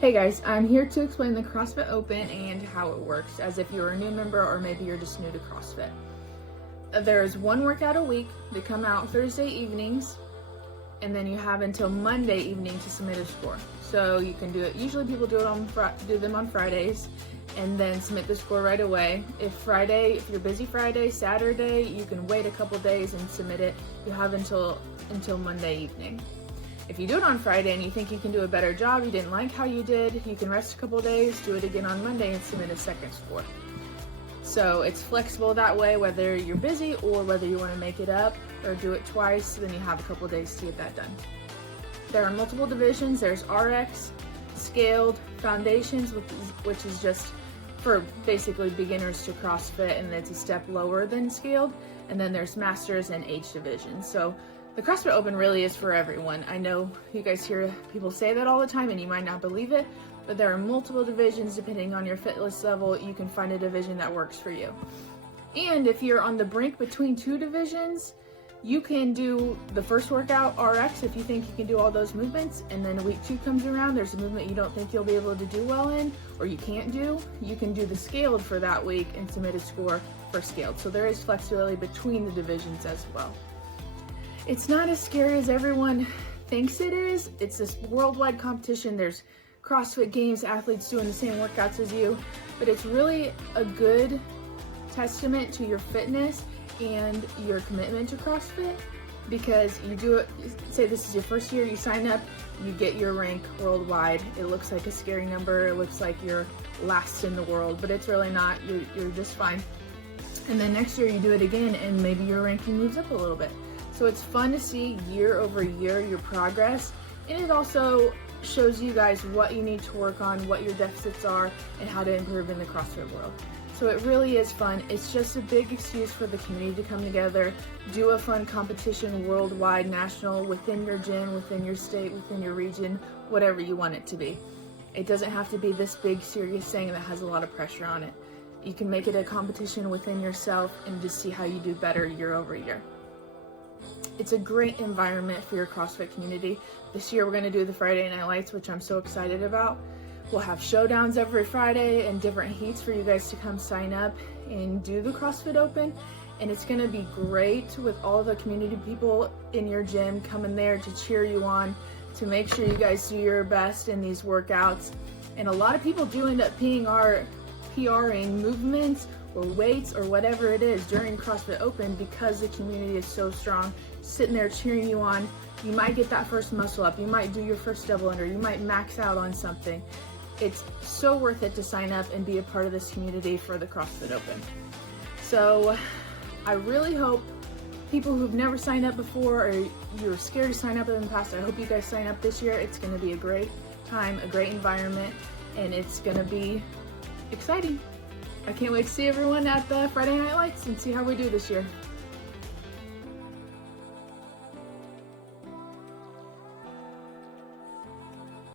Hey guys, I'm here to explain the CrossFit Open and how it works, as if you're a new member or maybe you're just new to CrossFit. There's one workout a week. They come out Thursday evenings, and then you have until Monday evening to submit a score. So you can do it. Usually people do them on Fridays, and then submit the score right away. If you're busy Friday, Saturday, you can wait a couple days and submit it. You have until Monday evening. If you do it on Friday and you think you can do a better job, you didn't like how you did, you can rest a couple days, do it again on Monday and submit a second score. So it's flexible that way, whether you're busy or whether you want to make it up or do it twice, then you have a couple days to get that done. There are multiple divisions. There's RX, Scaled, Foundations, which is just for basically beginners to CrossFit, and it's a step lower than Scaled. And then there's Masters and Age divisions. So the CrossFit Open really is for everyone. I know you guys hear people say that all the time and you might not believe it, but there are multiple divisions depending on your fitness level. You can find a division that works for you. And if you're on the brink between two divisions, you can do the first workout, RX, if you think you can do all those movements, and then week 2 comes around, there's a movement you don't think you'll be able to do well in, or you can't do, you can do the Scaled for that week and submit a score for Scaled. So there is flexibility between the divisions as well. It's not as scary as everyone thinks it is. It's this worldwide competition. There's CrossFit Games athletes doing the same workouts as you, but it's really a good testament to your fitness and your commitment to CrossFit, because you do it, say this is your first year, you sign up, you get your rank worldwide. It looks like a scary number. It looks like you're last in the world, but it's really not. You're just fine. And then next year you do it again and maybe your ranking moves up a little bit. So it's fun to see year over year your progress, and it also shows you guys what you need to work on, what your deficits are, and how to improve in the CrossFit world. So it really is fun. It's just a big excuse for the community to come together, do a fun competition worldwide, national, within your gym, within your state, within your region, whatever you want it to be. It doesn't have to be this big serious thing that has a lot of pressure on it. You can make it a competition within yourself and just see how you do better year over year. It's a great environment for your CrossFit community. This year we're going to do the Friday Night Lights, which I'm so excited about. We'll have showdowns every Friday and different heats for you guys to come sign up and do the CrossFit Open. And it's going to be great with all the community people in your gym coming there to cheer you on, to make sure you guys do your best in these workouts. And a lot of people do end up PRing movements or weights or whatever it is during CrossFit Open because the community is so strong, sitting there cheering you on. You might get that first muscle up, you might do your first double under, you might max out on something. It's so worth it to sign up and be a part of this community for the CrossFit Open. So I really hope people who've never signed up before, or you were scared to sign up in the past, I hope you guys sign up this year. It's going to be a great time, a great environment, and it's going to be exciting. I can't wait to see everyone at the Friday Night Lights and see how we do this year.